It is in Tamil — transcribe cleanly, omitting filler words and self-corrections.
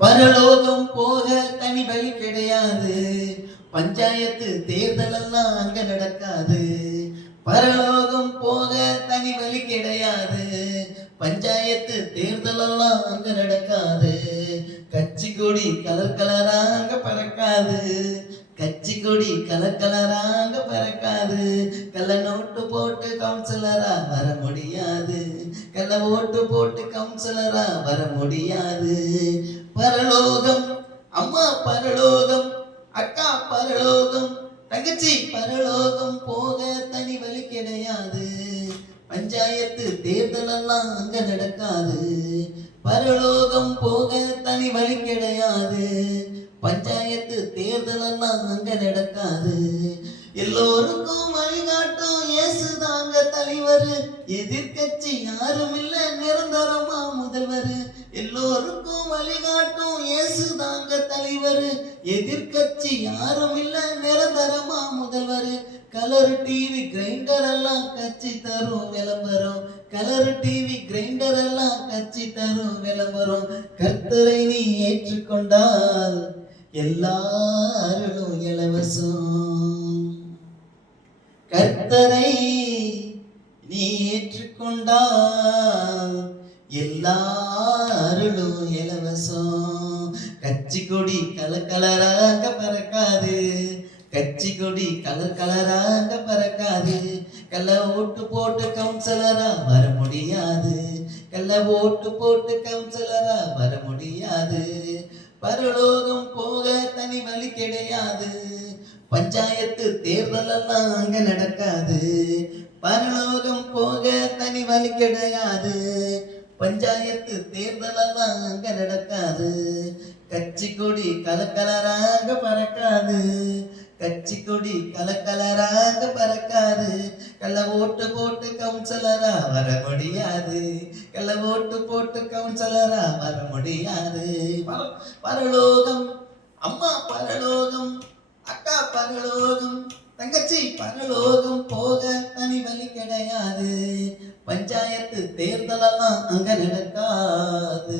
பரலோகம் போக தனி வழி கிடையாது. பஞ்சாயத்து தேர்தல் எல்லாம் அங்க நடக்காது. பரலோகம் போக தனி வழி கிடையாது. பஞ்சாயத்து தேர்தல் எல்லாம் அங்க நடக்காது. கட்சி கொடி கலர் கலராங்க பறக்காது. கட்சி கொடி கலர் கலராங்க பறக்காது. கள்ள நோட்டு போட்டு கவுன்சிலரா வர முடியாது. கள்ள ஓட்டு போட்டு கவுன்சிலரா வர முடியாது. பரலோகம் அம்மா, பரலோகம் அக்கா, பரலோகம் தங்கச்சி, பரலோகம் போக தனி வழி கிடையாது. பஞ்சாயத்து தேர்தல் எல்லாம் அங்க நடக்காது. பரலோகம் போக தனி வழி கிடையாது. பஞ்சாயத்து தேர்தல் எல்லாம் அங்க நடக்காது. எல்லோருக்கும் வழிகாட்டும் இயேசுதாங்க தலைவர். எதிர்கட்சி யாரும் இல்ல, நிரந்தரமா முதல்வர். எல்லோருக்கும் வழிகாட்டும் இயேசுதாங்க தலைவர். எதிர்கட்சி யாரும் இல்ல, நிரந்தரமா முதல்வர். கலர் டிவி கிரைண்டர் எல்லாம் கட்சி தரும் விளம்பரம். கலர் டிவி கிரைண்டர் எல்லாம் கட்சி தரும் விளம்பரம். கர்த்தரை நீ ஏற்றுக்கொண்டால் எல்லாரும் இலவசம். கர்த்தரை நீ ஏற்றுக்கொண்டால் எல்லாரும் இலவசம். கட்சி கொடி கலராக பறக்காது. கட்சி கொடி கலர் கலராக பறக்காது. கள்ள ஓட்டு போட்டு கவுன்சிலரா வர முடியாது. கள்ள ஓட்டு போட்டு கவுன்சிலரா வர முடியாது. பரலோகம் போக தனி வழி கிடையாது. பஞ்சாயத்து தேர்தல் எல்லாம் அங்க நடக்காது. பரலோகம் போக தனி வழி கிடையாது. பஞ்சாயத்து தேர்தல் எல்லாம் அங்க நடக்காது. கட்சி கொடி கலராக பறக்காது. கட்சி கொடி கலராக பறக்காது. கள்ள ஓட்டு போட்டு கவுன்சிலரா வர முடியாது. கள்ள ஓட்டு போட்டு கவுன்சிலரா வர முடியாது. பரலோகம் அம்மா, பரலோகம் அக்கா, பரலோகம் தங்கச்சி, பரலோகம் போக தனி வழி கிடையாது. பஞ்சாயத்து தேர்தல் எல்லாம் அங்க நடக்காது.